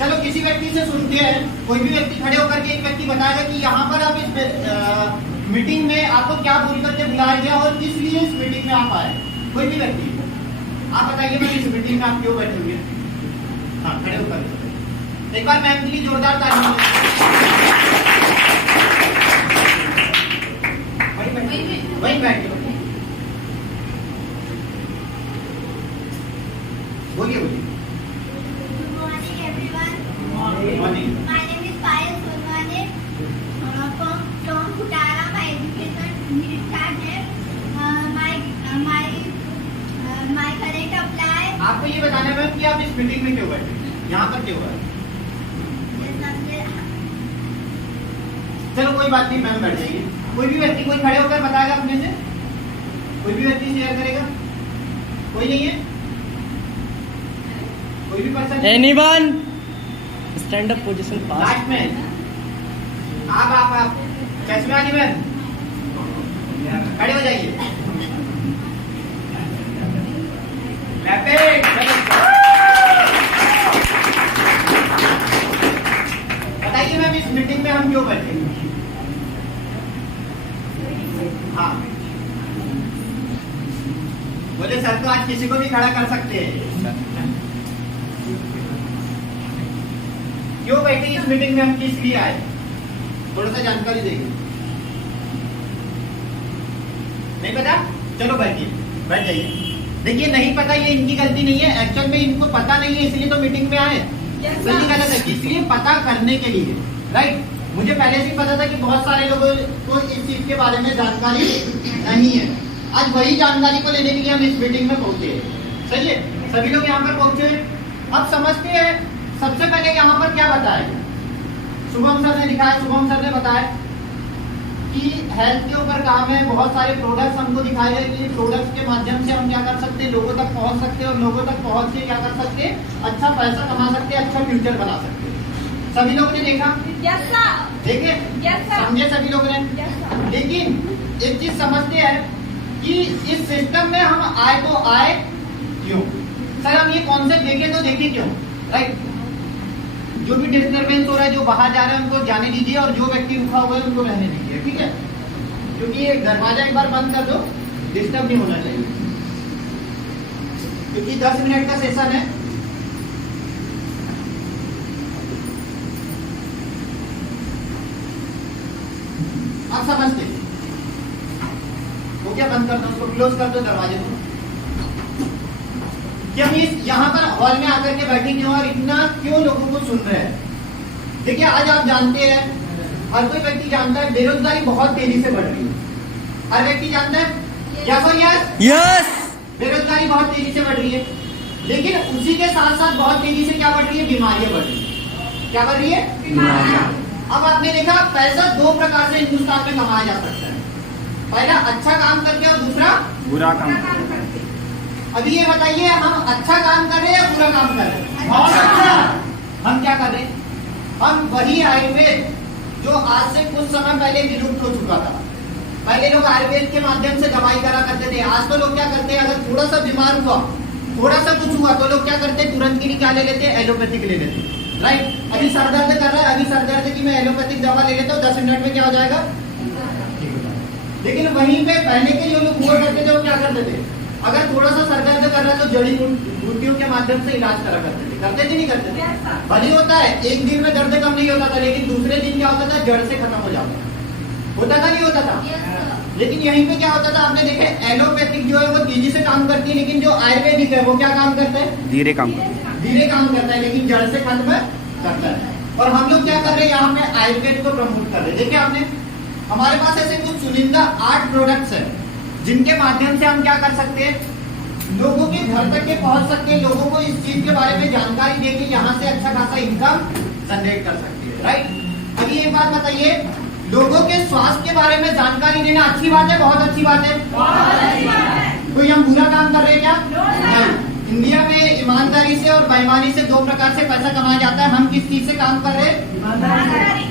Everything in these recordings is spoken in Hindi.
चलो किसी व्यक्ति से सुनते हैं, कोई भी व्यक्ति खड़े होकर के एक व्यक्ति बताएगा कि यहाँ पर आप इस मीटिंग में आपको क्या बोल करके बुलाया गया और किस लिए इस मीटिंग में आप आए। कोई भी व्यक्ति आप बताइए मैं इस मीटिंग में आप क्यों बैठे हुए। हाँ खड़े होकर एक बार मैम के लिए जोरदार ताली। वही बैठ के बोलिए बोलिए। My name is Payal Sonwane from Kutara. My education retired है. My current apply. आपको ये बताना है कि आप इस मीटिंग में क्यों बैठे, यहाँ पर क्यों आए। चलो कोई बात नहीं मैम बैठ जाइए। कोई भी व्यक्ति कोई खड़े होकर बताएगा अपने से, कोई भी व्यक्ति शेयर करेगा। कोई नहीं है, कोई भी person. Anyone stand up position pass. Last में आप चश्मे वाली मैम खड़े हो जाइए। बताइए मैम इस मीटिंग में हम क्यों बैठे। हाँ बोले सर तो आज किसी को भी खड़ा कर सकते हैं। क्यों बैठे इस मीटिंग में, हम किस लिए आए, थोड़ा सा जानकारी देंगे। नहीं पता, चलो बैठिए, बैठ जाइए। देखिए नहीं पता ये इनकी गलती नहीं है, एक्चुअल में इनको पता नहीं है इसलिए तो मीटिंग में आए। गलती गलत है, इसलिए पता करने के लिए, राइट। मुझे पहले से पता था कि बहुत सारे लोगों को इस चीज के बारे में जानकारी नहीं है। आज वही जानकारी को लेने के लिए हम इस मीटिंग में पहुंचे। सही है, सभी लोग यहाँ पर पहुंचे। अब समझते हैं सबसे पहले यहाँ पर क्या बताया, शुभम सर ने दिखाया, शुभम सर ने बताया कि हेल्थ के ऊपर काम है। बहुत सारे प्रोडक्ट्स हमको दिखाए गए कि प्रोडक्ट्स के माध्यम से हम क्या कर सकते हैं, लोगों तक पहुंच सकते हैं और लोगों तक पहुंच के क्या कर सकते हैं, अच्छा पैसा कमा सकते हैं, अच्छा फ्यूचर बना सकते हैं। सभी लोगों ने देखा, देखे, समझे सभी लोगों ने। लेकिन एक चीज समझते हैं कि इस सिस्टम में हम आए तो आए क्यों। सर हम ये कॉन्सेप्ट देखे तो देखे क्यों, राइट। जो भी डिस्टर्बेंस हो रहा है, जो बाहर जा रहे हैं उनको जाने दीजिए और जो व्यक्ति रुका हुआ है उनको रहने दीजिए, ठीक है। क्योंकि ये दरवाजा एक बार बंद कर दो, डिस्टर्ब नहीं होना चाहिए। क्योंकि 10 मिनट का सेशन है। आप समझते वो क्या, बंद कर दो उसको, क्लोज कर दो दरवाजे को। कि हम इस यहाँ पर हॉल में आकर के बैठे क्यों और इतना क्यों लोगों को सुन रहे हैं। देखिए आज आप जानते हैं, हर कोई व्यक्ति जानता है बेरोजगारी बहुत तेजी से बढ़ रही है। हर व्यक्ति जानता है, क्या सर यस, बेरोजगारी बहुत तेजी से बढ़ रही है। लेकिन उसी के साथ साथ बहुत तेजी से क्या बढ़ रही है, बीमारियां बढ़ रही है। क्या बढ़ रही है, बीमारियां। अब आपने देखा पैसा दो प्रकार से हिंदुस्तान में कमाया जा सकता है, पहला अच्छा काम करके और दूसरा बुरा काम करके। अभी ये बताइए हम अच्छा काम कर रहे हैं या बुरा काम कर रहे हैं। बहुत अच्छा। हम क्या कर रहे हैं, हम वही आयुर्वेद जो आज से कुछ समय पहले विलुप्त हो चुका था। पहले लोग आयुर्वेद के माध्यम से दवाई करा करते थे। आज तो लोग क्या करते हैं, अगर थोड़ा सा बीमार हुआ, थोड़ा सा कुछ हुआ तो लोग क्या करते हैं, तुरंत के लिए क्या ले लेते हैं, एलोपैथिक ले लेते हैं, राइट। अभी सर दर्द कर रहा है, अभी सर दर्द की मैं एलोपैथिक दवा ले लेता हूँ, 10 मिनट में क्या हो जाएगा। लेकिन वहीं पे पहले के जो लोग हुआ करते थे वो क्या करते थे, अगर थोड़ा सा सर दर्द कर रहा है तो जड़ी बूटियों के माध्यम से इलाज करा करते थे। करते थे नहीं करते थे, भले होता है एक दिन में दर्द कम नहीं होता था, लेकिन दूसरे दिन क्या होता था, जड़ से खत्म हो जाता होता था, नहीं होता था। लेकिन यहीं पे क्या होता था, आपने देखे एलोपैथिक जो है वो तेजी से काम करती है, लेकिन जो आयुर्वेदिक है वो क्या काम करता है, धीरे काम करता है, लेकिन जड़ से खत्म करता है। और हम लोग क्या कर रहे हैं, यहाँ पे आयुर्वेद को प्रमोट कर रहे हैं। देखिए आपने, हमारे पास ऐसे कुछ चुनिंदा 8 प्रोडक्ट्स है जिनके माध्यम से हम क्या कर सकते हैं, लोगों के घर तक के पहुंच सकते हैं, लोगों को इस चीज के बारे में जानकारी देके यहाँ से अच्छा खासा इनकम जनरेट कर सकते हैं, राइट। अभी एक बात बताइए, लोगों के स्वास्थ्य के बारे में जानकारी देना अच्छी बात है, बहुत अच्छी बात है, कोई हम बुरा काम कर रहे हैं क्या, नहीं। इंडिया में ईमानदारी से और बेईमानी से 2 प्रकार से पैसा कमाया जाता है। हम किस चीज से काम कर रहे हैं,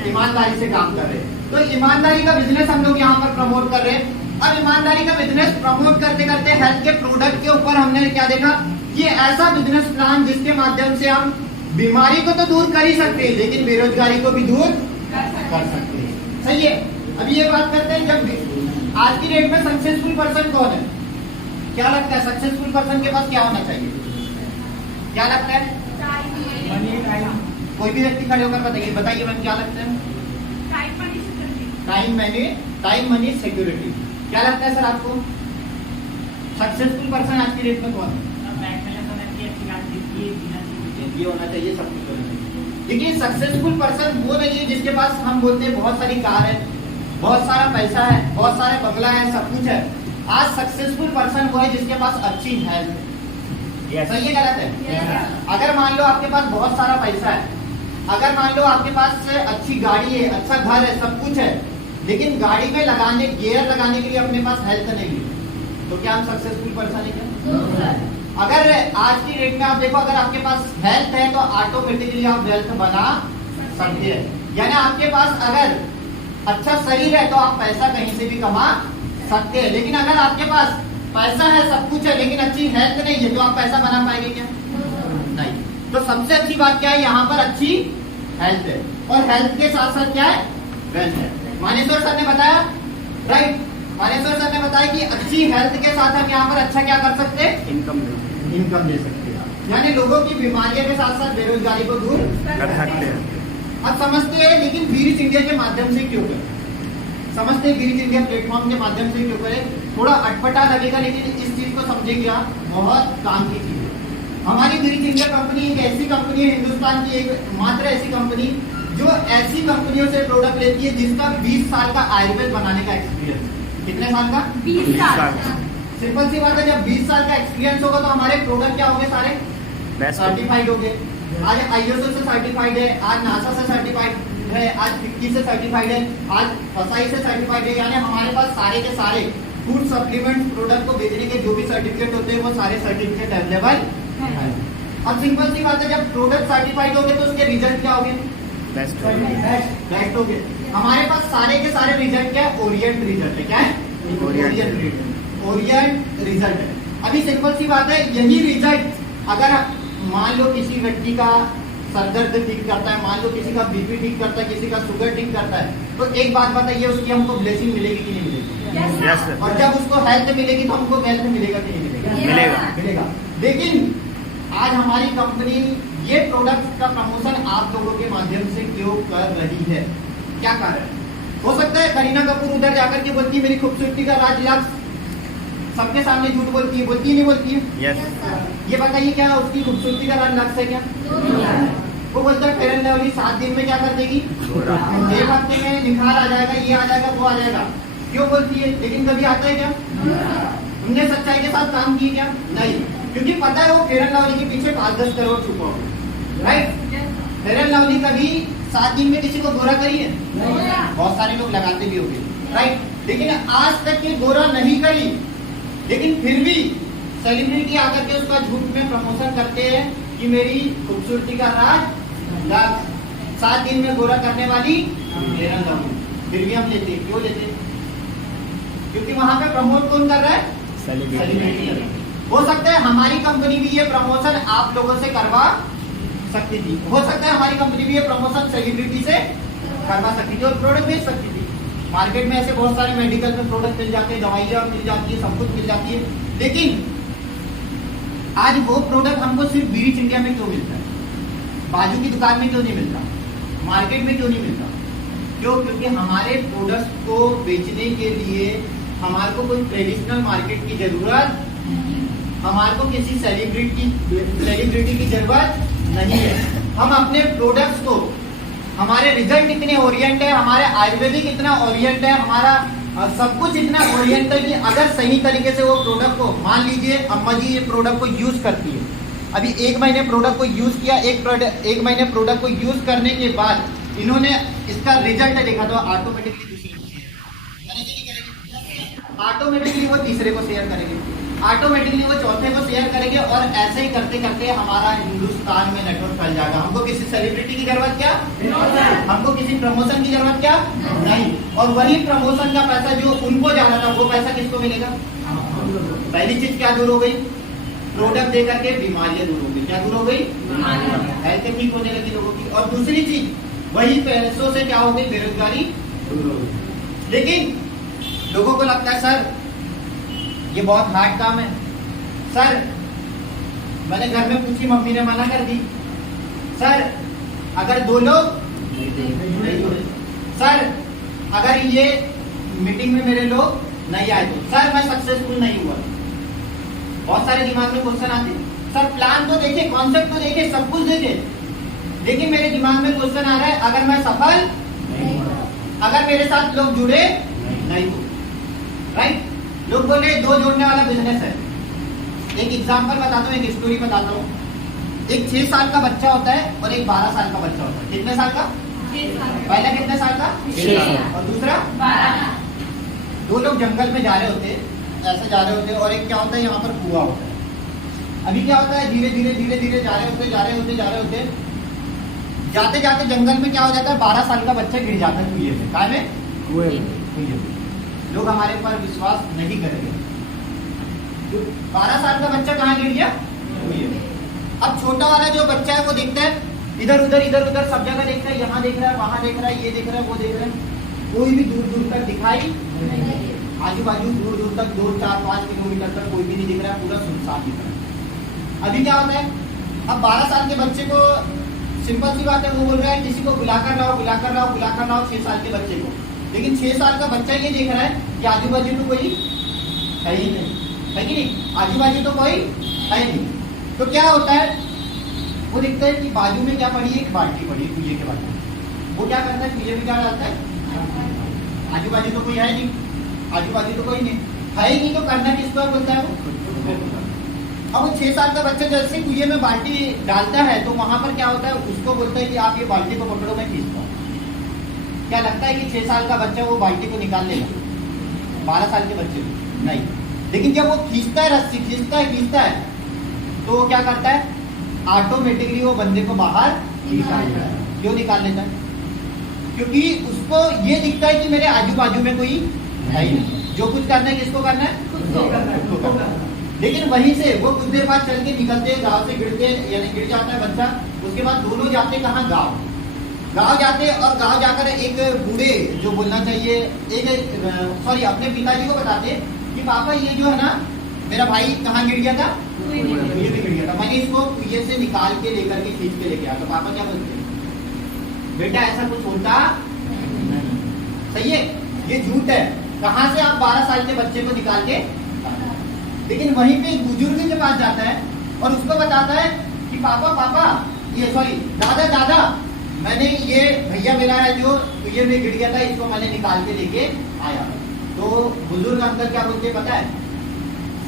ईमानदारी से काम कर रहे हैं। तो ईमानदारी का बिजनेस हम लोग यहाँ पर प्रमोट कर रहे हैं। अब ईमानदारी का बिजनेस प्रमोट करते करते हेल्थ के प्रोडक्ट के ऊपर हमने क्या देखा, ये ऐसा बिजनेस प्लान जिसके माध्यम से हम बीमारी को तो दूर कर ही सकते हैं, लेकिन बेरोजगारी को भी दूर कर सकते हैं। सही है। अब ये बात करते हैं, जब आज की डेट में सक्सेसफुल पर्सन कौन है? क्या लगता है सक्सेसफुल पर्सन के पास क्या होना चाहिए? क्या लगता है? कोई भी व्यक्ति खड़े होकर बताइए, बताइए मैम क्या लगता है? Time money security. क्या लगता है सर आपको? सक्सेसफुल पर्सन आज की डेट में कौन है? ये होना चाहिए, सब कुछ होना चाहिए। देखिए सक्सेसफुल पर्सन वो नहीं है जिसके पास हम बोलते हैं बहुत सारी कार है, बहुत सारा पैसा है, बहुत सारे बंगला है, सब कुछ है। आज सक्सेसफुल पर्सन वो है जिसके पास अच्छी हेल्थ है। सही है गलत है? अगर मान लो आपके पास बहुत सारा पैसा है, अगर मान लो आपके पास अच्छी गाड़ी है, अच्छा घर है, सब कुछ है, लेकिन गाड़ी में गियर लगाने के लिए अपने पास हेल्थ नहीं है, तो क्या हम सक्सेसफुल पर्सन है क्या? अगर आज की डेट में आप देखो, अगर आपके पास हेल्थ है तो ऑटोमेटिकली आप वेल्थ बना सकते हैं। यानी आपके पास अगर अच्छा शरीर है तो आप पैसा कहीं से भी कमा सकते हैं। लेकिन अगर आपके पास पैसा है, सब कुछ है, लेकिन अच्छी हेल्थ नहीं है, तो आप पैसा बना पाएंगे क्या? नहीं। तो सबसे अच्छी बात क्या है? यहाँ पर अच्छी हेल्थ है, और हेल्थ के साथ साथ क्या है? वेल्थ है। मानेश्वर सर ने बताया, राइट, मानेश्वर सर ने बताया कि अच्छी हेल्थ के साथ हम यहाँ पर अच्छा क्या कर सकते हैं? इनकम दे सकते हैं। यानी लोगों की बीमारियों के साथ साथ बेरोजगारी को दूर कर सकते हैं। अब समझते हैं, लेकिन बीरिच इंडिया के माध्यम से क्यों करें? समझते हैं बीरिच इंडिया प्लेटफॉर्म के माध्यम से क्यों करें? थोड़ा अटपटा लगेगा, लेकिन इस चीज को समझेंगे आप, बहुत काम की चीज है। हमारी बीरिच इंडिया कंपनी एक ऐसी कंपनी है, हिंदुस्तान की एक मात्र ऐसी कंपनी जो ऐसी कंपनियों से प्रोडक्ट लेती है जिसका 20 साल का आयुर्वेद बनाने का एक्सपीरियंस। कितने साल का? 20 साल। सिंपल सी बात है, जब 20 साल का एक्सपीरियंस होगा तो हमारे प्रोडक्ट क्या होंगे? सारे सर्टिफाइड होंगे। आज आईएसओ से सर्टिफाइड है, आज नासा से सर्टिफाइड है, आज फिक्की से सर्टिफाइड है, आज फसाई से सर्टिफाइड है। यानी हमारे पास सारे के सारे फूड सप्लीमेंट प्रोडक्ट को बेचने के जो भी सर्टिफिकेट होते हैं वो सारे सर्टिफिकेट अवेलेबल है। अब सिंपल सी बात है, जब प्रोडक्ट सर्टिफाइड होंगे तो उसके रिजल्ट क्या होंगे? बेस्ट हो गए। हमारे पास सारे के सारे रिजल्ट क्या है? ओरिएंट रिजल्ट है। क्या है? ओरिएंट रिजल्ट है। अभी सिंपल सी बात है, यही रिजल्ट अगर मान लो किसी व्यक्ति का सर दर्द ठीक करता है, मान लो किसी का बीपी ठीक करता है, किसी का शुगर ठीक करता है, तो एक बात बताइए, उसकी हमको ब्लेसिंग मिलेगी कि नहीं मिलेगी? yes, और जब उसको हेल्थ मिलेगी तो हमको वेल्थ मिलेगा कि नहीं मिलेगा? मिलेगा। लेकिन आज हमारी कंपनी ये प्रोडक्ट का प्रमोशन आप लोगों के माध्यम से क्यों कर रही है? क्या कारण? हो सकता है करीना कपूर उधर जाकर के बोलती है मेरी खूबसूरती का राज लक्ष्य, सबके सामने झूठ बोलती है नहीं बोलती है? yes. ये बताइए क्या उसकी खूबसूरती का राज लक्ष्य है क्या? वो बोलता है फेयर एंड लवली 7 दिन में क्या कर देगी? 1 हफ्ते में निखार आ जाएगा, ये आ जाएगा, वो आ जाएगा। क्यों बोलती है? लेकिन कभी आता है क्या? हमने सच्चाई के साथ काम किया क्या? नहीं, क्योंकि पता है वो फेयर एंड लवली के पीछे 5-10 करोड़ छुपा हुआ, राइट? फेयर एंड लवली कभी 7 दिन में किसी को गोरा करी है? बहुत सारे लोग लगाते भी होंगे, राइट? लेकिन आज तक ये गोरा नहीं करी, लेकिन फिर भी सेलिब्रिटी आकर के उसका झूठ में प्रमोशन करते हैं कि मेरी खूबसूरती का राज 7 दिन में गोरा करने वाली फेयर एंड लवली। फिर भी हम लेते, क्यों लेते? क्योंकि वहां पे प्रमोट कौन कर रहा है? सेलिब्रिटी। हो सकता है हमारी कंपनी भी ये प्रमोशन आप लोगों से करवा सकती थी, हो सकता है हमारी कंपनी भी ये प्रमोशन सेलिब्रिटी से करवा सकती थी और प्रोडक्ट बेच सकती थी। मार्केट में ऐसे बहुत सारे मेडिकल में प्रोडक्ट मिल जाते हैं, दवाइयाँ मिल जाती है, सब कुछ मिल जाती है, लेकिन आज वो प्रोडक्ट हमको सिर्फ बीरिच इंडिया में क्यों मिलता है? बाजू की दुकान में क्यों नहीं मिलता? मार्केट में क्यों नहीं मिलता? क्यों? क्योंकि हमारे प्रोडक्ट्स को बेचने के लिए हमारे को कोई ट्रेडिशनल मार्केट की जरूरत, हमारे को किसी सेलिब्रिटी की जरूरत नहीं है। हम अपने प्रोडक्ट्स को, हमारे रिजल्ट इतने ओरिएंट है, हमारे आयुर्वेदिक इतना ओरिएंट है, हमारा सब कुछ इतना ओरिएंट है कि अगर सही तरीके से वो प्रोडक्ट को, मान लीजिए अम्मा जी ये प्रोडक्ट को यूज करती है, अभी 1 महीने प्रोडक्ट को यूज किया, 1 महीने प्रोडक्ट को यूज करने के बाद इन्होंने इसका रिजल्ट देखा तो ऑटोमेटिकली वो तीसरे को शेयर करेंगे, ऑटोमेटिकली वो चौथे को शेयर करेंगे, और ऐसे ही करते करते हमारा हिंदुस्तान में नेटवर्क फैल जाएगा। हमको किसी सेलिब्रिटी की जरूरत क्या? हमको किसी प्रमोशन की जरूरत क्या? नहीं। और वही प्रमोशन का पैसा जो उनको जाना था वो पैसा किसको मिलेगा? पहली चीज क्या दूर हो गई? प्रोडक्ट दे करके बीमारियां दूर हो गई। क्या दूर हो गई? हेल्थ ठीक होने लगी लोगों की। और दूसरी चीज, वही पैसों से क्या हो गई? बेरोजगारी दूर हो गई। लेकिन लोगों को लगता है सर ये बहुत हार्ड काम है। सर मैंने घर में पूछी, मम्मी ने मना कर दी। सर अगर 2 लोग नहीं जुड़े, सर अगर ये मीटिंग में मेरे लोग नहीं आए तो सर मैं सक्सेसफुल नहीं हुआ। बहुत सारे दिमाग में क्वेश्चन आते हैं। सर प्लान तो देखे, कॉन्सेप्ट तो देखे, सब कुछ देखे, लेकिन मेरे दिमाग में क्वेश्चन आ रहा है अगर मैं सफल नहीं हुआ, अगर मेरे साथ लोग जुड़े नहीं हो। राइट? लोग बोले 2 जोड़ने वाला बिजनेस है। एक एग्जांपल बताता हूँ, एक स्टोरी बताता हूँ। एक 6 साल का बच्चा होता है और एक 12 साल का बच्चा होता है। कितने साल का? पहला कितने साल का? 6 साल। और दूसरा 12। 2 लोग जंगल में जा रहे होते, ऐसे जा रहे होते, और एक क्या होता है यहाँ पर कुआं होता है। अभी क्या होता है, धीरे धीरे धीरे धीरे जा रहे होते, जाते जाते जंगल में क्या हो जाता है, 12 साल का बच्चा गिर जाता है कुएं में। काय में? कुएं में। लोग हमारे पर विश्वास नहीं करेंगे। 12 साल का बच्चा कहाँ गिर गया? कुएं में। अब छोटा वाला जो बच्चा है वो देखता है इधर उधर सब जगह देखता है, यहाँ देख रहा है, वहां देख रहा है, ये देख रहा है, वो देख रहा है, कोई भी दूर दूर तक दिखाई, आजू बाजू दूर दूर तक 2, 4, 5 किलोमीटर तक कोई भी नहीं दिख रहा है, पूरा सुनसान दिख रहा है। अभी क्या होता है, अब 12 साल के बच्चे को सिंपल सी बात है, वो बोल रहा है किसी को बुलाकर लाओ 6 साल के बच्चे को। लेकिन 6 साल का बच्चा ये देख रहा है कि आजू बाजू तो कोई है ही नहीं, है कि नहीं? आजू बाजू तो कोई है नहीं। तो क्या होता है, वो देखता है कि बाजू में क्या पड़ी है, एक बाल्टी पड़ी है कुएं के बाजू। वो क्या करता है, कुएं में क्या डालता है, आजू बाजू तो कोई है नहीं, आजू बाजू तो कोई नहीं है ही नहीं, तो करना किसको बोलता है वो? अब वो 6 साल का बच्चा जैसे कुएं में बाल्टी डालता है तो वहां पर क्या होता है, उसको बोलता है कि आप ये बाल्टी को पकड़ो, मैं खींचता हूँ। क्या लगता है कि 6 साल का बच्चा वो बाल्टी को निकाल लेगा? 12 साल के बच्चे नहीं। लेकिन जब वो खींचता है, रस्सी खींचता है तो वो क्या करता है, ऑटोमेटिकली वो बंदे को बाहर निकाल लेता है। क्यों निकाल लेता है? क्योंकि उसको ये दिखता है कि मेरे आजू बाजू में कोई है ही नहीं। जो कुछ करना है किसको करना है? खुद को करना है। लेकिन वहीं से वो कुछ देर बाद चल के निकलते, गांव से गिर जाता है बच्चा। उसके बाद दोनों जाते कहाँ? गांव जाते, और गांव जाकर एक बूढ़े, जो बोलना चाहिए, अपने पिताजी को बताते कि पापा ये जो है ना, मेरा भाई कहाँ गिर गया था? कुएं में गिर गया था, मैंने इसको कुएं से निकाल के लेकर के खींच के लेके आया। तो पापा क्या बोलते हैं, बेटा ऐसा कुछ होता नहीं। सही है, ये झूठ है। कहाँ से आप 12 साल के बच्चे को निकाल के? लेकिन वहीं पे बुजुर्ग के पास जाता है और उसको बताता है कि दादा मैंने ये भैया मेरा है जो कुएं में गिर गया था, इसको मैंने निकाल के लेके आया। तो बुजुर्ग अंकल क्या बोलते पता है,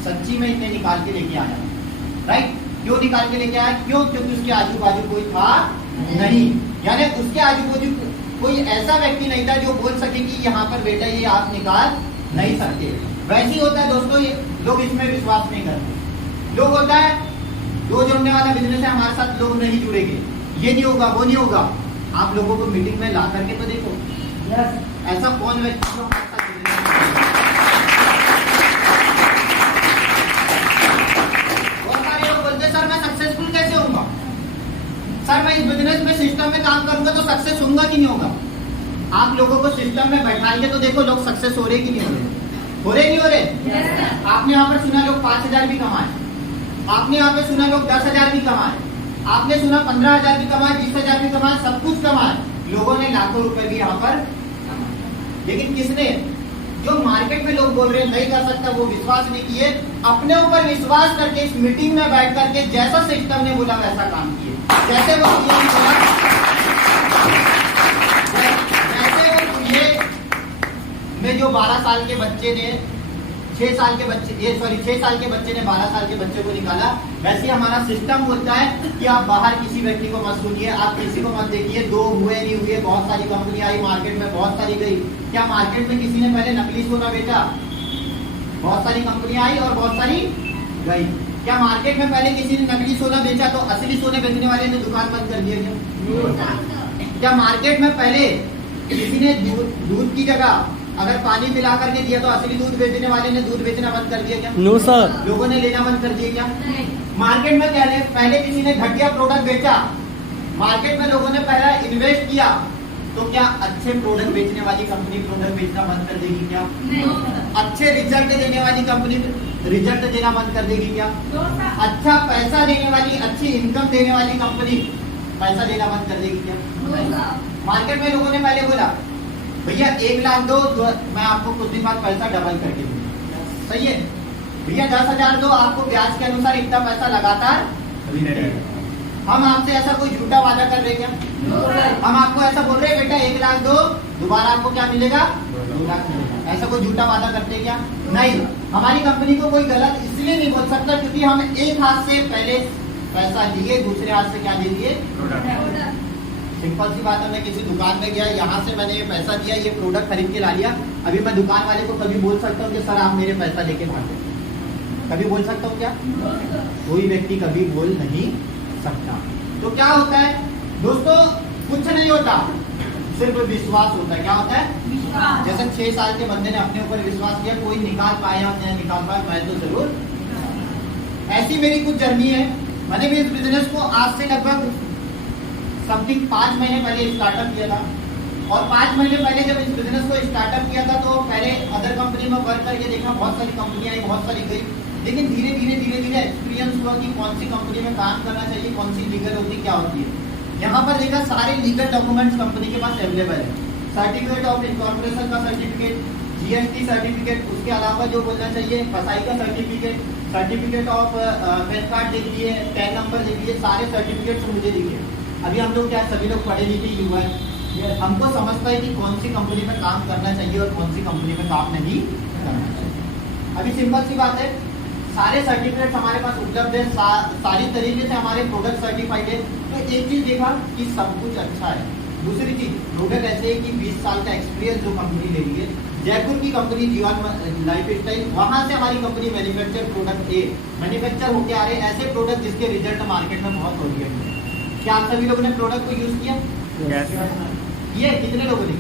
सच्ची में इन्हें निकाल के लेके आया। राइट? क्यों निकाल के लेके आया? क्योंकि उसके आजू बाजू कोई था नहीं, यानी उसके आजू बाजू कोई ऐसा व्यक्ति नहीं था जो बोल सके कि यहाँ पर बेटा ये आप निकाल नहीं सकते। वैसे ही होता है दोस्तों, ये लोग इसमें विश्वास नहीं करते। लोग होता है 2 जोड़ने वाला बिजनेस है, हमारे साथ लोग नहीं जुड़ेंगे, ये नहीं होगा, वो नहीं होगा। आप लोगों को मीटिंग में ला करके तो देखो, ऐसा कौन व्यक्ति जो हमारे साथ जुड़ेगा? बहुत सारे लोग बोलते हैं सर मैं सक्सेसफुल कैसे होऊंगा, सर मैं इस बिजनेस में सिस्टम में काम करूंगा तो सक्सेस होऊंगा कि नहीं होगा? आप लोगों को सिस्टम में बैठाएंगे तो देखो लोग सक्सेस हो रहे कि नहीं हो रहे? हो रहे नहीं हो रहे? आपने यहाँ पर सुना लोग 5,000 भी कमाए, आपने यहाँ पे सुना लोग 10,000 भी कमाए, आपने सुना 15,000 भी कमाए, 20,000 भी कमाए, सब कुछ कमाए। लोगों ने लाखों रुपए भी यहाँ पर, लेकिन किसने? जो मार्केट में लोग बोल रहे हैं नहीं कर सकता, वो विश्वास नहीं किए, अपने ऊपर विश्वास करके इस मीटिंग में बैठ करके जैसा सिस्टम ने बोला वैसा काम किए। जैसे वो में जो 12 साल के बच्चे ने 6 साल के बच्चे ने 12 साल के बच्चे को निकाला, वैसे हमारा सिस्टम बोलता है कि आप बाहर किसी व्यक्ति को मत सुनिए, आप किसी को मत देखिए। 2 हुए नहीं हुए, बहुत सारी कंपनी आई मार्केट में, बहुत सारी गई। क्या मार्केट में किसी ने पहले नकली सोना बेचा? बहुत सारी कंपनियां आई और बहुत सारी गई। क्या मार्केट में पहले किसी ने नकली सोना बेचा तो असली सोने बेचने वाले ने दुकान बंद कर दिया? क्या मार्केट में पहले किसी ने दूध की जगह अगर पानी पिला करके दिया तो असली दूध बेचने वाले ने दूध बेचना बंद कर दिया क्या? No sir. लोगों ने लेना बंद कर दिया क्या? मार्केट में पहले किसी ने घटिया प्रोडक्ट बेचा, मार्केट में लोगों ने पहला इन्वेस्ट किया, तो क्या अच्छे प्रोडक्ट बेचने वाली कंपनी प्रोडक्ट बेचना बंद कर देगी क्या? अच्छे रिजल्ट देने वाली कंपनी रिजल्ट देना बंद कर देगी क्या? अच्छा पैसा देने वाली, अच्छी इनकम देने वाली कंपनी पैसा देना बंद कर देगी क्या? मार्केट में लोगों ने पहले बोला भैया 1 लाख दो तो मैं आपको कुछ दिन बाद पैसा डबल करके दूंगा, सही है? भैया 10,000 दो, आपको ब्याज के अनुसार इतना पैसा लगातार रिटर्न। हम आपसे ऐसा कोई झूठा वादा कर रहे क्या? हम आपको ऐसा बोल रहे हैं बेटा 1 लाख दो, दोबारा आपको क्या मिलेगा? 2 लाख मिलेगा। ऐसा कोई झूठा वादा करते हैं क्या? नहीं। हमारी कंपनी को कोई गलत इसलिए नहीं बोल सकता क्योंकि हम एक हाथ से पहले पैसा लिए, दूसरे हाथ से क्या दे दिए? सिंपल सी बात है, मैं किसी दुकान में गया, यहाँ से मैंने ये पैसा दिया, ये प्रोडक्ट खरीद के ला लिया। अभी मैं दुकान वाले को कभी बोल सकता हूँ कि सर आप मेरे पैसा लेके भागे? कभी बोल सकता हूँ क्या? कोई व्यक्ति कभी बोल नहीं सकता। तो क्या होता है दोस्तों? कुछ नहीं होता, सिर्फ विश्वास होता है। क्या होता है? जैसे 6 साल के बंदे ने अपने ऊपर विश्वास किया, कोई निकाल पाया नहीं निकाल पाया, मैं तो जरूर। ऐसी मेरी कुछ जर्नी है। मैंने भी इस बिजनेस को आज से लगभग समथिंग 5 महीने पहले स्टार्टअप किया था। और 5 महीने पहले जब इस बिजनेस को स्टार्टअप किया था तो पहले अदर कंपनी में वर्क करके देखा, बहुत सारी कंपनियां आई, बहुत सारी गई, लेकिन धीरे धीरे एक्सपीरियंस हुआ कि कौन सी कंपनी में काम करना चाहिए, कौन सी लीगल होती क्या होती है। यहाँ पर देखा सारे लीगल डॉक्यूमेंट्स कंपनी के पास अवेलेबल है। सर्टिफिकेट ऑफ इनकॉर्पोरेशन का सर्टिफिकेट, जीएसटी सर्टिफिकेट, उसके अलावा जो बोलना चाहिए फसाई का certificate, certificate of pan card देख लिए, पैन नंबर देख लिए, सारे सर्टिफिकेट्स मुझे दिखे। अभी हम लोग क्या सभी लोग पढ़े लिखे युवा है, हमको समझता है कि कौन सी कंपनी में काम करना चाहिए और कौन सी कंपनी में काम नहीं करना चाहिए। अभी सिंपल सी बात है, सारे सर्टिफिकेट हमारे पास उपलब्ध है, सारी तरीके से हमारे प्रोडक्ट सर्टिफाइड है। तो एक चीज देखा कि सब कुछ अच्छा है। दूसरी चीज, प्रोडक्ट ऐसे है कि 20 साल का एक्सपीरियंस जो कंपनी ले रही है, जयपुर की कंपनी जीवन लाइफ स्टाइल, वहां से हमारी कंपनी मैन्युफैक्चर प्रोडक्ट मैन्युफैक्चर होके आ रहे हैं ऐसे प्रोडक्ट जिसके रिजल्ट मार्केट में बहुत हो गए। क्या आप सभी लोगों ने प्रोडक्ट को यूज किया? ये कितने लोगों ने?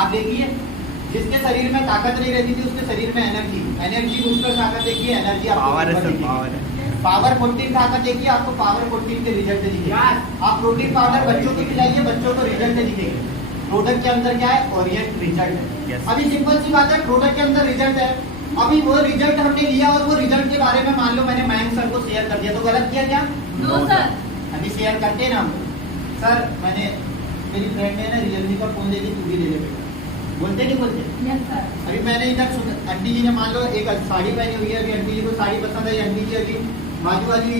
आप देखिए, जिसके शरीर में ताकत नहीं रहती थी उसके शरीर में एनर्जी बूस्टर ताकत देखिए, एनर्जी पावर 14 ताकत देखिए, आपको पावर 14 के रिजल्ट दिखेगा। आप प्रोटीन पाउडर बच्चों को खिलाइए, बच्चों को रिजल्ट दिखेगा। प्रोडक्ट के अंदर क्या है? ओरिएंट रिजल्ट है। अभी सिंपल सी बात है, प्रोडक्ट के अंदर रिजल्ट है। अभी वो रिजल्ट हमने लिया और वो रिजल्ट के बारे में मान लो मैंने मयंक सर को शेयर कर दिया, तो गलत किया क्या? No sir. अभी शेयर करते ना हम, सर मैंने मेरी फ्रेंड ने ना रियलमी का फोन दे दी, तू भी ले ले बेटा, बोलते नहीं बोलते? Yes sir. अभी मैंने इधर आंटी जी ने मान लो एक साड़ी पहनी हुई है, अभी आंटी जी को साड़ी पसंद आई, आंटी जी अभी बाजू वाली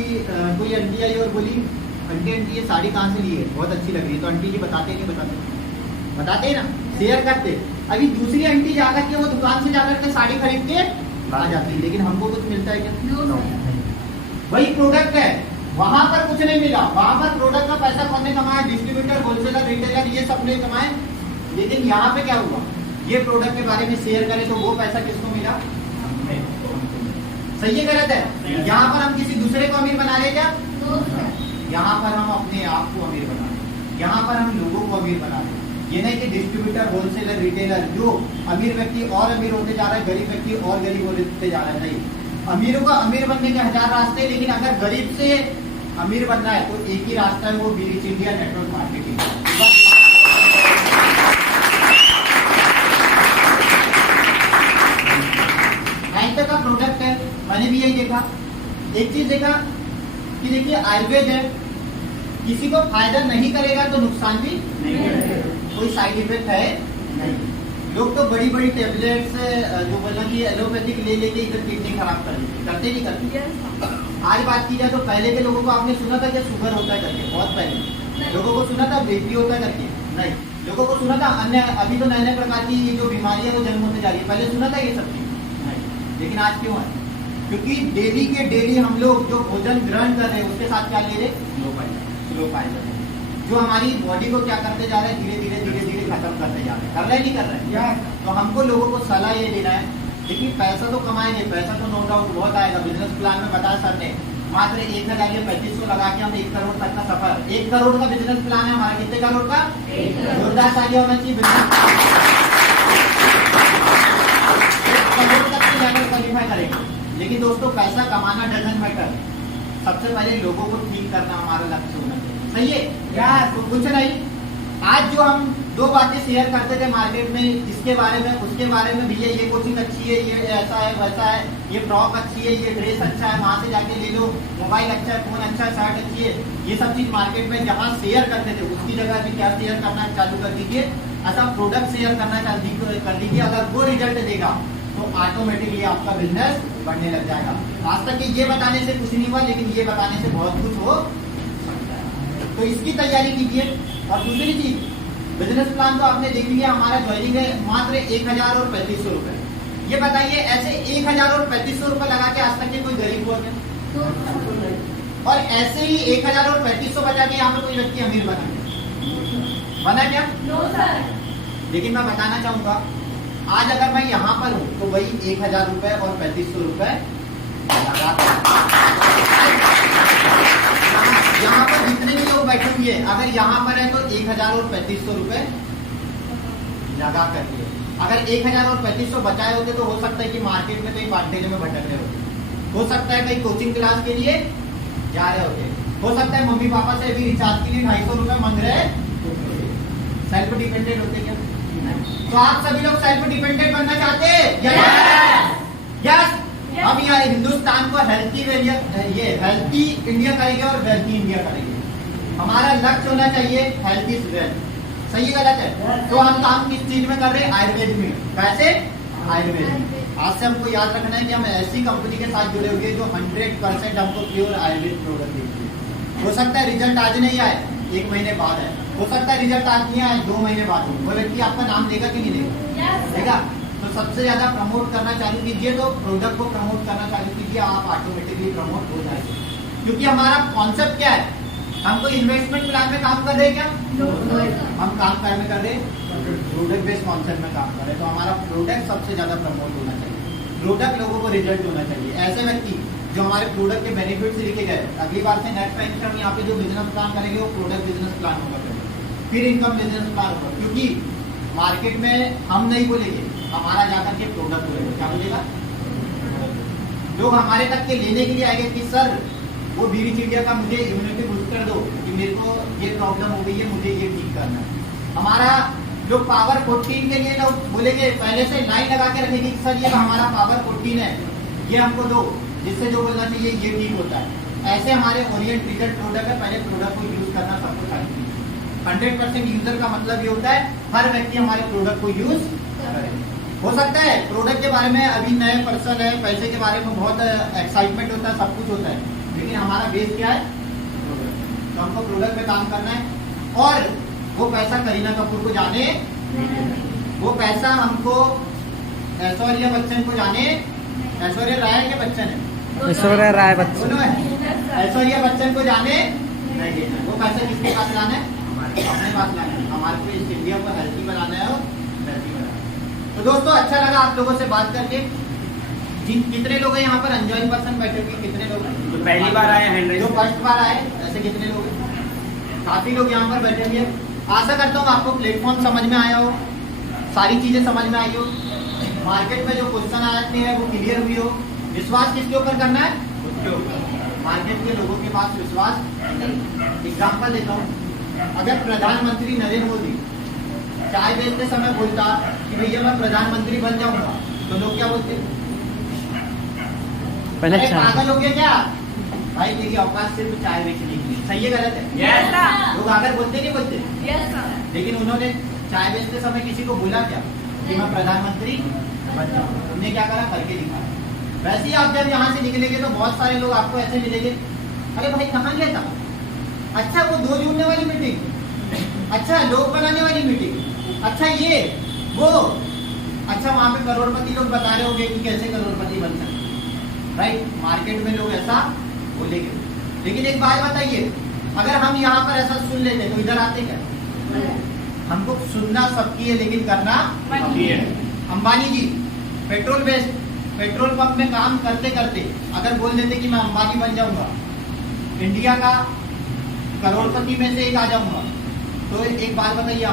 कोई आंटी आई और बोली आंटी ये साड़ी कहाँ से ली है, बहुत अच्छी लग रही है। तो आंटी जी बताते नहीं बताते ना, शेयर करते। अभी दूसरी आंटी जाकर के वो दुकान से जाकर के साड़ी खरीद के आ जाती, लेकिन हमको कुछ मिलता है क्या? नो। वही प्रोडक्ट है, वहां पर कुछ नहीं मिला। वहां पर प्रोडक्ट का पैसा कौन ने कमाया? डिस्ट्रीब्यूटर, होलसेलर, रिटेलर, ये सब ने कमाए। लेकिन यहाँ पे क्या हुआ? ये प्रोडक्ट के बारे में शेयर करें तो वो पैसा किसको मिला? सही है गलत है? यहाँ पर हम किसी दूसरे को अमीर बना रहे क्या? यहाँ पर हम अपने आप को अमीर बना रहे, यहाँ पर हम लोगों को अमीर बना रहे। ये नहीं कि डिस्ट्रीब्यूटर, होलसेलर, रिटेलर, जो अमीर व्यक्ति और अमीर होते जा रहा है, गरीब व्यक्ति और गरीब होते जा रहा है। नहीं, अमीरों का अमीर बनने के 1000 रास्ते हैं, लेकिन अगर गरीब से अमीर बनना है तो एक ही रास्ता है, वो reach India network marketing. Hanker का प्रोडक्ट है, मैंने भी यही देखा। एक चीज देखा कि देखिए आयुर्वेद है, किसी को फायदा नहीं करेगा तो नुकसान भी नहीं करेगा, कोई साइड इफेक्ट है नहीं। लोग तो बड़ी बड़ी टेबलेट्स जो बोलना कि एलोपैथिक ले लेके इधर किडनी खराब कर देते, करते नहीं करते? आज बात की जाए तो पहले के लोगों को आपने सुना था कि शुगर होता है करके, बहुत पहले लोगों को सुना था बीपी होता है करके, नहीं। लोगों को सुना था अन्य, अभी तो नए नए प्रकार की जो बीमारियां वो जन्म होते जा रही है, पहले सुना था ये सब चीज नहीं। लेकिन आज क्यों है? क्योंकि डेली के डेली हम लोग जो भोजन ग्रहण कर रहे हैं उसके साथ क्या ले रहे? स्लो फाइबर, जो हमारी बॉडी को क्या करते जा रहे हैं? धीरे धीरे खत्म करते जा रहे हैं। कर रहे नहीं कर रहे? तो हमको लोगों को सलाह ये देना है, देखिए पैसा तो कमाएंगे, पैसा तो नो डाउट बहुत आएगा। बिजनेस प्लान में बताया सर ने, मात्र 1000 या 3500 लगा के हम 1 करोड़ तक का सफर, 1 करोड़ का बिजनेस प्लान है हमारा। कितने करोड़ का? जोरदार तालियां होना चाहिए। क्वालिफाई करेंगे। लेकिन दोस्तों पैसा कमाना डजंट मैटर, सबसे पहले लोगों को ठीक करना हमारा लक्ष्य होना चाहिए। सही है यार, तो कुछ नहीं। आज जो हम दो बातें शेयर करते थे मार्केट में, इसके बारे में उसके बारे में, भैया ये कोचिंग अच्छी है, ये ऐसा है वैसा है, ये फ्रॉक अच्छी है, ये ड्रेस अच्छा है, वहां से जाके ले लो, मोबाइल अच्छा है, फोन अच्छा है, शर्ट अच्छी है, ये सब चीज मार्केट में जहाँ शेयर करते थे उसकी जगह भी क्या शेयर करना चालू कर दीजिए, ऐसा प्रोडक्ट शेयर करना चालू कर दीजिए। अगर वो रिजल्ट देगा तो ऑटोमेटिकली आपका बिजनेस बढ़ने लग जाएगा। आज तक ये बताने से कुछ नहीं हुआ, लेकिन ये बताने से बहुत कुछ हो सकता है, तो इसकी तैयारी कीजिए। और दूसरी चीज, बिजनेस प्लान तो आपने देख लिया, हमारा ज्वाइनिंग है मात्र 1000 और 3500 रुपए। ये बताइए ऐसे 1000 और 3500 रुपए लगा के आज तक के कोई गरीब हुआ क्या? और ऐसे ही 1000 और 3500 बचा के यहाँ पे कोई व्यक्ति अमीर बना क्या? लेकिन मैं बताना चाहूंगा, आज अगर मैं यहाँ पर हूँ तो वही 1000 रुपए और 3500 रुपए यहाँ पर जितने भी लोग बैठे हुए हैं, अगर यहाँ पर है तो 1000 और 3500 रुपए लगा करके, अगर 1000 और 3500 बचाए होते तो हो सकता है कि मार्केट में कहीं पार्टेज में भटक रहे होते, हो सकता है कहीं कोचिंग क्लास के लिए जा रहे होते, हो सकता है मम्मी पापा से अभी रिचार्ज के लिए 250 रुपए मांग रहे हैं, सेल्फ डिपेंडेंट होते क्या? तो आप सभी लोग सेल्फ डिपेंडेंट बनना चाहते हैं? यस। हम यहाँ हिंदुस्तान को हेल्थी इंडिया करेंगे और वेल्थी इंडिया करेंगे। हमारा लक्ष्य होना चाहिए हेल्थ इज वेल्थ। सही गलत है? तो हम काम किस चीज में कर रहे हैं? आयुर्वेद में। कैसे? आयुर्वेद। आज से हमको याद रखना है कि हम ऐसी कंपनी के साथ जुड़े हुए जो 100% हमको प्योर आयुर्वेद प्रोडक्ट देती है। हो सकता है रिजल्ट आज नहीं आए, 1 महीने बाद है, हो सकता है रिजल्ट आज नहीं आए, 2 महीने बाद हो। वो व्यक्ति आपका नाम देगा कि नहीं देगा? देगा। तो सबसे ज्यादा प्रमोट करना चालू कीजिए, तो प्रोडक्ट को प्रमोट करना चालू कीजिए, आप ऑटोमेटिकली प्रमोट हो जाएंगे। क्योंकि हमारा कॉन्सेप्ट क्या है? हमको इन्वेस्टमेंट प्लान में काम कर रहे हैं क्या? हम काम कर में कर रहे प्रोडक्ट बेस्ड कॉन्सेप्ट में काम कर रहे हैं। तो हमारा प्रोडक्ट सबसे ज्यादा प्रमोट होना चाहिए, प्रोडक्ट लोगों को रिजल्ट होना चाहिए। ऐसे व्यक्ति जो हमारे प्रोडक्ट के बेनिफिट से लिखे गए, अगली बार से नेक्स्ट टाइम से हम यहाँ पे जो बिजनेस प्लान करेंगे वो प्रोडक्ट बिजनेस प्लान होगा, फिर इनकम बिजनेस प्लान होगा। क्योंकि मार्केट में हम नहीं बोलेंगे, हमारा जाकर के प्रोडक्ट बोलेगा। क्या बोलेगा? लोग हमारे तक के लेने के लिए आएंगे कि सर वो बीड़ी चिड़िया का मुझे इम्यूनिटी बूस्ट कर दो, कि मेरे को ये प्रॉब्लम हो गई है, मुझे ये ठीक करना है। हमारा जो पावर 14 के लिए लोग बोलेंगे, पहले से लाइन लगा के रखेंगे कि सर ये हमारा पावर 14 है, ये हमको दो, जिससे जो बोलना चाहिए ये ठीक होता है। ऐसे हमारे ओरिएंट रिजल्ट प्रोडक्ट है, पहले प्रोडक्ट को यूज करना सबको चाहिए। 100% यूजर का मतलब ये होता है हर व्यक्ति हमारे प्रोडक्ट को यूज करे। हो सकता है प्रोडक्ट के बारे में अभी नए पर्सन है, पैसे के बारे में बहुत एक्साइटमेंट होता है, सब कुछ होता है, लेकिन हमारा बेस क्या है? तो हमको प्रोडक्ट में काम करना है। और वो पैसा करीना कपूर को जाने, वो पैसा हमको ऐश्वर्या बच्चन को जाने, ऐश्वर्या राय के बच्चन है, ऐश्वर्या राय बच्चन, दोनों है, ऐश्वर्या बच्चन को जाने नहीं देना। वो पैसा किसके पास लाना है? अपने पास लाना है। हमारे को इस इंडिया को हेल्थी बनाना है और वेल्थी बनाना है। तो दोस्तों अच्छा लगा आप लोगों से बात करके। कितने लोग हैं यहाँ पर अनजॉइन पर्सन बैठे हुए? कितने लोग हैं तो पहली बार आए हैं, जो फर्स्ट बार आए? ऐसे कितने लोग हैं? काफी लोग यहाँ पर बैठे हुए हैं। आशा करता हूँ आपको प्लेटफॉर्म समझ में आया हो, सारी चीजें समझ में आई हो, मार्केट में जो क्वेश्चन आते हैं वो क्लियर हुई हो। विश्वास किसके ऊपर करना है? उसके ऊपर। मार्केट के लोगों के पास विश्वास। एग्जाम्पल देता हूँ, अगर प्रधानमंत्री नरेंद्र मोदी चाय बेचते समय बोलता कि भैया मैं प्रधानमंत्री बन जाऊंगा, तो लोग क्या बोलते? पहले पागल हो गया क्या भाई, तेरी औकात सिर्फ चाय बेचने की। सही है गलत है? yes, लोग अगर बोलते नहीं बोलते? yes, लेकिन उन्होंने चाय बेचते समय किसी को बोला क्या कि मैं प्रधानमंत्री बन जाऊंगा? उन्हें क्या करा? करके दिखाया। वैसे ही आप जब यहाँ से निकलेंगे तो बहुत सारे लोग आपको ऐसे मिलेंगे, अरे भाई कहाँ गया था? अच्छा वो 2 जोड़ने वाली मीटिंग, अच्छा लोग बनाने वाली मीटिंग, अच्छा ये वो, अच्छा वहां पे करोड़पति लोग बता रहे होंगे कि कैसे करोड़पति बन सकते। राइट? मार्केट में लोग ऐसा बोलेंगे। लेकिन एक बात बताइए, अगर हम यहाँ पर ऐसा सुन लेते तो इधर आते क्या? हमको सुनना सबकी है लेकिन करना सबकी है। अंबानी जी पेट्रोल पंप में काम करते करते अगर बोल देते कि मैं अंबानी बन जाऊंगा, इंडिया का करोड़पति में से एक आ जाऊंगा, तो एक बात बताइए,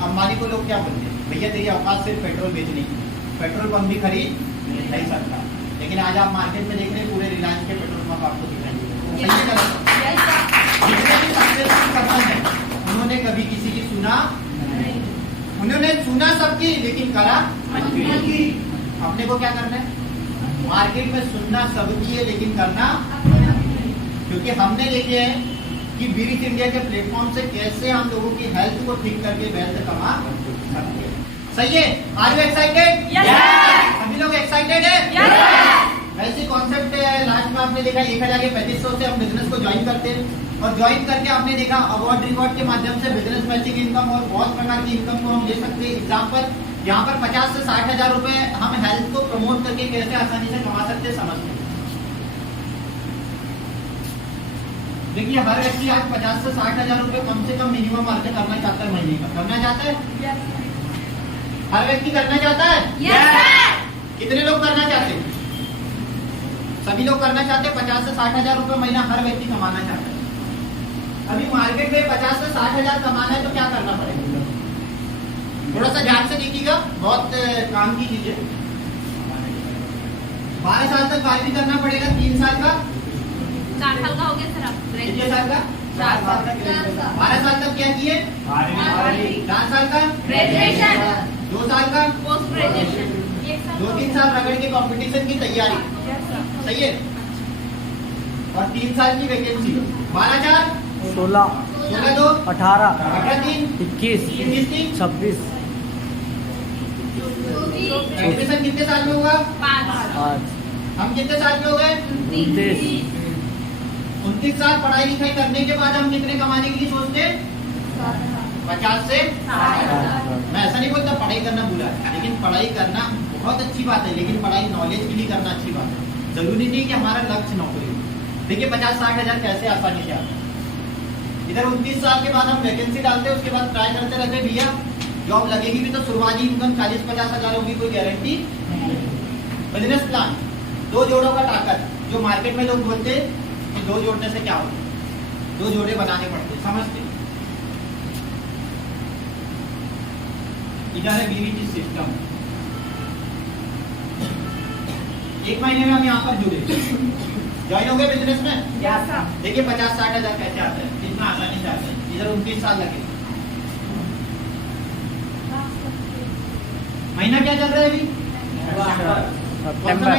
अंबानी को लोग क्या बोलते हैं? भैया तेरी औकात सिर्फ पेट्रोल बेचने की, पेट्रोल पंप भी खरीद नहीं सकता। लेकिन आज आप मार्केट में देख रहे हैं पूरे रिलायंस के पेट्रोल पंप आपको दिखाई दे रहे हैं। जितने भी सक्सेसफुल पर्सन है उन्होंने कभी किसी की सुना नहीं, उन्होंने सुना सबकी लेकिन करा अपने को क्या करना है? मार्केट में सुनना सबकी है लेकिन करना, क्योंकि हमने देखे हैं कि बीरिच इंडिया के प्लेटफॉर्म से कैसे हम लोगों की हेल्थ को ठीक करके वेल्थ कमा सकते हैं। सही है? Are you excited? सभी लोग एक्साइटेड है? वैसे कॉन्सेप्ट लास्ट में आपने देखा 1,3500 से हम बिजनेस को ज्वाइन करते हैं और ज्वाइन करके आपने देखा अवार्ड रिवॉर्ड के माध्यम से बिजनेस मैचिंग इनकम और बहुत प्रकार की इनकम को हम ले सकते हैं। एग्जाम्पल यहाँ पर 50 से 60 हजार रुपए हम हेल्थ को प्रमोट करके कैसे आसानी से कमा सकते हैं, समझते हैं। देखिए हर व्यक्ति आज 50 से 60 हजार रुपए कम से कम मिनिमम मार्केट करना चाहता है, महीने का करना चाहता है। हर व्यक्ति करना चाहता है। कितने लोग करना चाहते हैं? सभी लोग करना चाहते हैं। 50 से 60 हजार रुपए महीना हर व्यक्ति कमाना चाहता है। अभी मार्केट में 50 से 60 हजार कमाना है तो क्या करना पड़ेगा? थोड़ा सा ध्यान से देखिएगा, बहुत काम की चीज है। 12 साल तक कार्य करना पड़ेगा। 3 साल का 4 साल का हो गया सर आप। कितने साल का? 4 साल तक। 12 साल तक क्या किए? 4 साल का ग्रेजुएशन, 2 साल का पोस्ट ग्रेजुएशन, 2-3 साल रगड़ के कंपटीशन की तैयारी। सही है? और 3 साल की वैकेंसी। 12/4 16 16/2 18 18/3 21 21/3 26 एडमिशन कितने साल में होगा? 5 हम कितने साल के हो गए? 29 29 साल पढ़ाई लिखाई करने के बाद हम कितने कमाने के लिए सोचते हैं? 50 से 60। मैं ऐसा नहीं बोलता पढ़ाई करना बुरा है, लेकिन पढ़ाई करना बहुत अच्छी बात है, लेकिन पढ़ाई नॉलेज के लिए करना अच्छी बात है। जरूरी नहीं कि हमारा लक्ष्य नौकरी हो। देखिए 50-60 हजार कैसे आसानी से आता है। इधर 29 साल के बाद हम वैकेंसी डालते हैं, उसके बाद ट्राई करते रहते भैया जॉब लगेगी भी तो शुरुआती इनकम 40-50 हजार होगी, कोई गारंटी। बिजनेस प्लान 2 जोड़ों का ताकत, जो मार्केट में लोग बोलते हैं कि 2 जोड़ने से क्या होगा, 2 जोड़े बनाने पड़ते, समझते। इधर है बीवीटी सिस्टम। 1 महीने में हम यहाँ पर जुड़े, ज्वाइन हो गए बिजनेस में। देखिए 50-60 हजार कैसे आता है, कितना आसानी से आता है। इधर 29 साल लगे। महीना क्या चल रहा है अभी? सितंबर।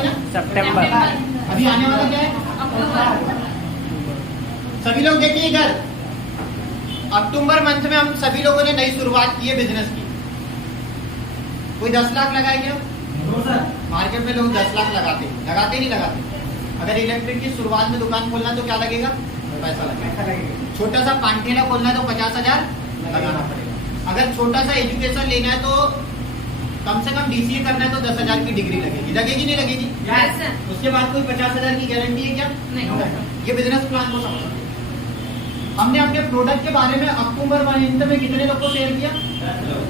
अभी आने वाला क्या है? सभी लोग देखिए इधर अक्टूबर मंथ में हम सभी लोगों ने नई शुरुआत की है बिजनेस की। कोई 10 लाख लगाए क्या? मार्केट में लोग 10 लाख लगाते नहीं लगाते। अगर इलेक्ट्रिक की शुरुआत में दुकान खोलना तो क्या लगेगा? पैसा लगेगा। छोटा सा पानठेला खोलना है तो 50 हजार लगाना पड़ेगा। अगर छोटा सा एजुकेशन लेना है तो कम से कम DCA करना है तो 10 हजार की डिग्री लगेगी। लगेगी नहीं लगेगी? उसके बाद कोई 50 हजार की गारंटी है क्या? नहीं। ये बिजनेस प्लान को समझ। हमने अपने प्रोडक्ट के बारे में अक्टूबर महीने में कितने लोग को शेयर किया? 10 लोग।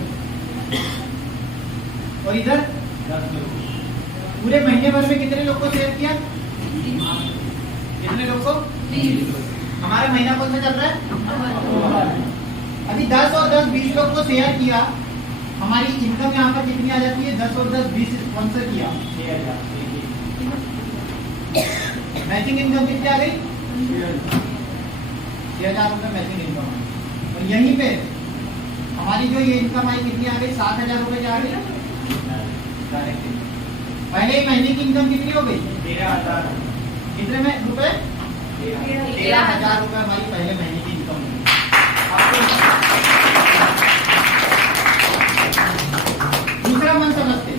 और इधर पूरे महीने भर में कितने लोग को शेयर किया? कितने लोग को? हमारा महीना कौन सा चल रहा है? अभी 10 और 10 20 लोग को शेयर किया। हमारी इनकम यहाँ पर कितनी आ जाती है? 10 और 10 20 स्पॉन्सर किया, 6,000। मैचिंग इनकम कितनी आ गई? 6,000 रुपये मैचिंग इनकम। और यहीं पे हमारी जो ये इनकम आई कितनी आ गई? 7,000 रुपये क्या आ गई? पहले ही महीने की इनकम कितनी हो गई? 13,000। कितने में रुपए? 13,000 रुपये हमारी पहले महीने की इनकम हुई। दूसरा मन समझते,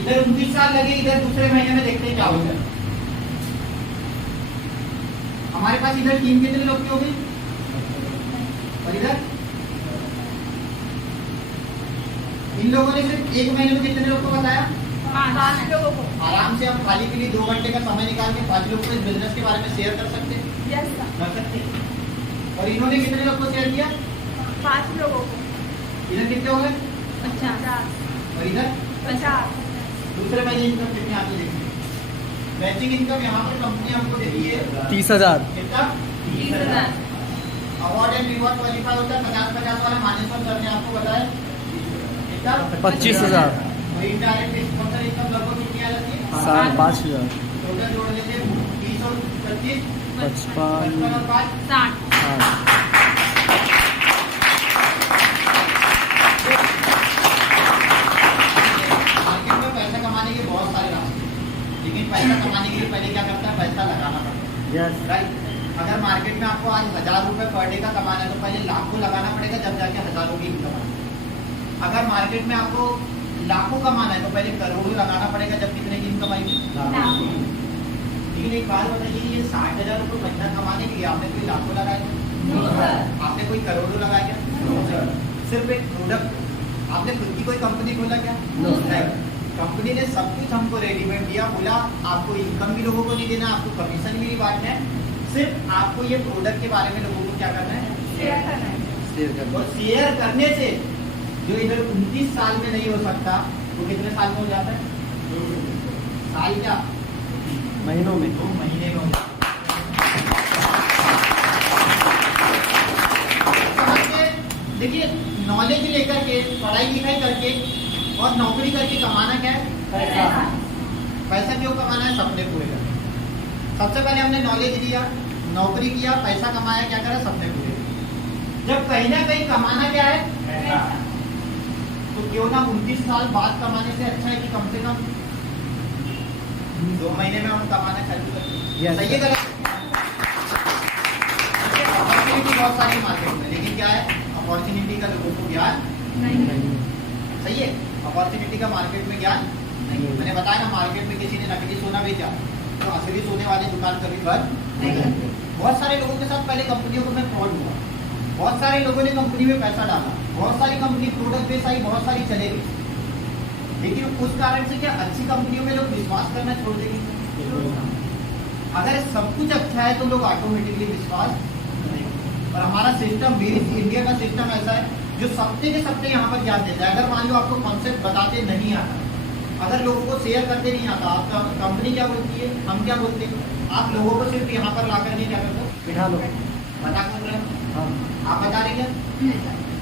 इधर 29 साल लगे, इधर दूसरे महीने में देखते हैं क्या होता है। हमारे पास इधर टीम कितने लोग की हो गई? और इधर इन लोगों ने सिर्फ 1 महीने में कितने लोग को बताया? 5 लोगों को। आराम से हम खाली के लिए 2 घंटे का समय निकाल के 5 लोग को इस बिजनेस के बारे में शेयर कर सकते हैं। कर सकते। और इन्होंने कितने लोग को शेयर किया? 5 लोगों को। इधर कितने हो गए? 50। और इधर 50। दूसरे महीने इनकम कितनी आती है? मैचिंग इनकम यहाँ पर कंपनी हमको देती है 30,000। कितना? 30,000। अवार्ड एंड रिवॉर्ड क्वालिफाई होता है 50-50 वाला। मानेसर सर ने आपको बताया कितना? 25,000। और इनडायरेक्ट स्पॉन्सर इनकम लगभग कितनी आ जाती है? 5,500 टोटल जोड़ लेते 30 और 25 55 और 5 60 मार्केट में पैसा कमाने के बहुत सारे रास्ते हैं, लेकिन पैसा कमाने के लिए पहले क्या करता है? पैसा लगाना पड़ता है, यस राइट? अगर मार्केट में आपको आज 1,000 रुपए पर डे का कमाना है तो पहले लाखों लगाना पड़ेगा, जब जाके हजारों की इनकम आएगी। अगर मार्केट में आपको लाखों कमाना है तो पहले करोड़ों लगाना पड़ेगा, जब कितने की इनकम आएगी? लेकिन एक बात बताइए, ये 60,000 रुपये महीना कमाने के लिए आपने कोई लाखों लगाया? आपने कोई करोड़ों लगाया क्या? सिर्फ एक प्रोडक्ट, आपने खुद की कोई कंपनी खोला क्या? कंपनी ने सब कुछ हमको रेडीमेड दिया, बोला आपको इनकम भी लोगों को नहीं देना, आपको कमीशन भी नहीं बांटना है, सिर्फ आपको ये प्रोडक्ट के बारे में लोगों को क्या करना है? शेयर करना है। और शेयर करने से जो इधर 29 साल में नहीं हो सकता वो कितने साल में हो जाता है? साल क्या? महीनों में 2 महीने में हो जाता है। देखिए, नॉलेज लेकर के, पढ़ाई लिखाई करके और नौकरी करके कमाना क्या है? पैसा पैसा क्यों कमाना है? सपने पूरे करने। सबसे पहले हमने नॉलेज लिया, नौकरी किया, पैसा कमाया, क्या करा? सपने पूरे किए। जब कहीं ना कहीं कमाना क्या है? पैसा। तो क्यों ना 29 साल बाद कमाने से अच्छा है कि कम से कम 2 महीने में हम कमाना चालू करें। Yes, सही है, गलत? अपॉर्चुनिटी बहुत सारी मार्केट में, लेकिन क्या है? अपॉर्चुनिटी का लोगों को ज्ञान नहीं सही है, अपॉर्चुनिटी का मार्केट में ज्ञान नहीं है। मैंने बताया ना, मार्केट में किसी ने नकली सोना बेचा तो असली सोने वाले दुकान कभी बंद नहीं करते। बहुत सारे लोगों के साथ पहले कंपनियों को में फ्रॉड हुआ, बहुत सारे लोगों ने कंपनी में पैसा डाला, बहुत सारी कंपनी प्रोडक्ट बेच आई, बहुत सारी चले गई, लेकिन उस कारण से क्या अच्छी कंपनियों में लोग विश्वास करना छोड़ देंगे? अगर सब कुछ अच्छा है तो लोग ऑटोमेटिकली विश्वास करेंगे। और हमारा सिस्टम भी, इंडिया का सिस्टम ऐसा है जो सप्ते के सप्ते यहाँ पर ज्ञान देता है। अगर मान लो आपको कॉन्सेप्ट बताते नहीं आता, अगर लोगों को शेयर करते नहीं आता, आपका कंपनी क्या बोलती है, हम क्या बोलते हैं, आप लोगों को सिर्फ यहाँ पर ला करके क्या करते हो? बिठा लो बता कर रहे हो, हम आप बता रहे क्या?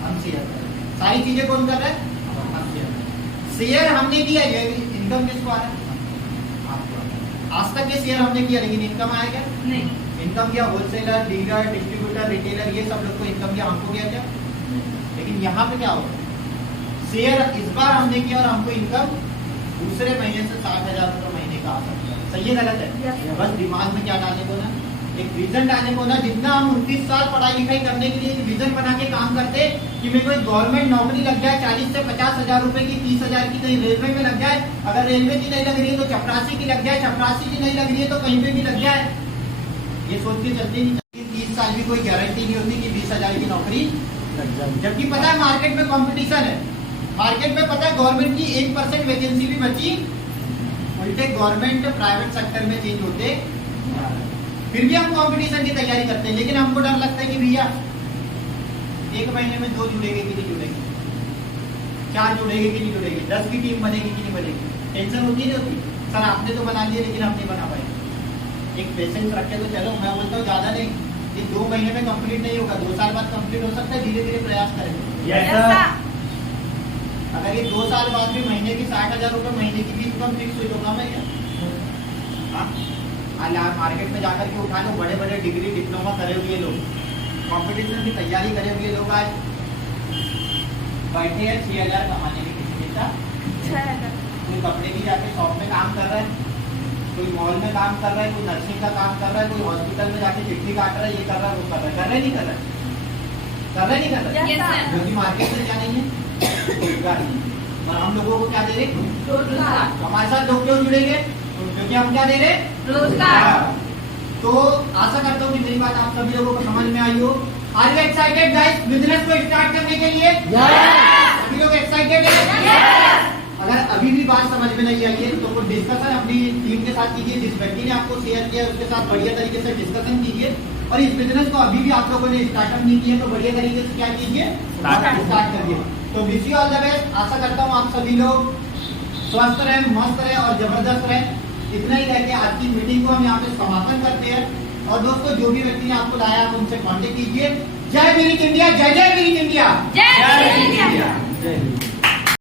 हम शेयर कर रहे हैं। सारी चीजें कौन कर रहे हैं? हम शेयर कर रहे हैं। शेयर हमने किया, इनकम किसको आ रहा है? आपको। आज तक ये शेयर हमने किया, लेकिन इनकम आया क्या? नहीं। इनकम किया होलसेलर, डीलर, डिस्ट्रीब्यूटर, रिटेलर, ये सब लोग को इनकम किया, हमको किया क्या? लेकिन यहाँ पे क्या होगा? शेयर इस बार हमने किया और हमको इनकम दूसरे महीने से 60,000 रुपये महीने का आ सकता है। सही है, गलत है? Yes. बस दिमाग में क्या डालने को ना, एक विजन डालने को ना। जितना हम 29 साल पढ़ाई लिखाई करने के लिए एक विजन बना के काम करते कि मेरे को एक गवर्नमेंट नौकरी लग जाए 40 से 50,000 रुपए की, 30,000 की, कहीं रेलवे में लग जाए, अगर रेलवे की नहीं लग रही है तो चपरासी की लग जाए, चपरासी की नहीं लग रही है तो कहीं पे भी लग जाए, ये सोच के चलते नहीं। 30 साल भी कोई गारंटी नहीं होती कि 20,000 की नौकरी लग जाए। जबकि पता है मार्केट में कंपटीशन है, मार्केट में पता है गवर्नमेंट की 1% वैकेंसी भी बची, उल्टे गवर्नमेंट प्राइवेट सेक्टर में चेंज होते, फिर भी हम कंपटीशन की तैयारी करते हैं। लेकिन हमको डर लगता है कि भैया 1 महीने में 2 जुड़ेंगे कि नहीं जुड़ेंगे, 4 जुड़ेंगे कि नहीं जुड़ेंगे, 10 की टीम बनेगी कि नहीं बनेगी, टेंशन होती नहीं होती? सर आपने तो बना लिया लेकिन हम नहीं बना पाए। एक पेशेंस रखे तो चलो, मैं बोलता हूँ ज्यादा नहीं, ये 2 महीने में कंप्लीट नहीं होगा, 2 साल बाद कंप्लीट हो सकता है, धीरे धीरे प्रयास करेंगे। Yes, Yes, sir. sir. अगर ये 2 साल बाद भी महीने की 60,000 रुपए महीने की भी इनकम फिक्स हुई तो काम है क्या? मार्केट में जाकर के उठा लो, बड़े बड़े डिग्री डिप्लोमा करे हुए लोग, कंपटीशन की तैयारी करे हुए लोग आज बैठे हैं 6,000 कमाने की किसी का। 6,000। कोई कपड़े की जाके शॉप में काम कर रहा है, कोई मॉल में काम कर रहा है, कोई नर्सिंग का काम कर रहा है, कोई हॉस्पिटल में जाके चिट्ठी काट रहा है, ये कर रहा है, वो कर रहा है, कर रहे नहीं कर रहे, कर रहे नहीं कर रहे, Yes, sir. क्योंकि मार्केट में क्या नहीं है, रोजगार नहीं है। और हम लोगों को क्या दे रहे? रोजगार। हमारे साथ लोग क्यों जुड़ेंगे? क्योंकि हम क्या दे रहे? रोजगार। तो आशा करता हूँ कि मेरी बात आप सभी लोगों को समझ में आई हो। Are you excited guys business को स्टार्ट करने के लिए? सभी लोग एक्साइटेड हैं? अगर अभी भी बात समझ में नहीं आई है तो कोई डिस्कशन अपनी टीम के साथ कीजिए, जिस व्यक्ति ने आपको शेयर किया उसके साथ बढ़िया तरीके से डिस्कशन कीजिए। और इस बिजनेस को अभी भी आप लोगों ने स्टार्टअप नहीं किया तो बढ़िया तरीके से क्या कीजिए, स्टार्ट करिए। तो wish you all the best. आशा करता हूँ आप सभी लोग स्वस्थ रहे, मस्त रहे और जबरदस्त रहे। इतना ही कहकर आज की मीटिंग को हम यहाँ पे समापन करते हैं। और दोस्तों जो भी व्यक्ति ने आपको लाया आप उनसे कॉन्टेक्ट कीजिए। जय वीरिक इंडिया, जय जय वीरिक इंडिया, जय वीरिक इंडिया। जय हिंद।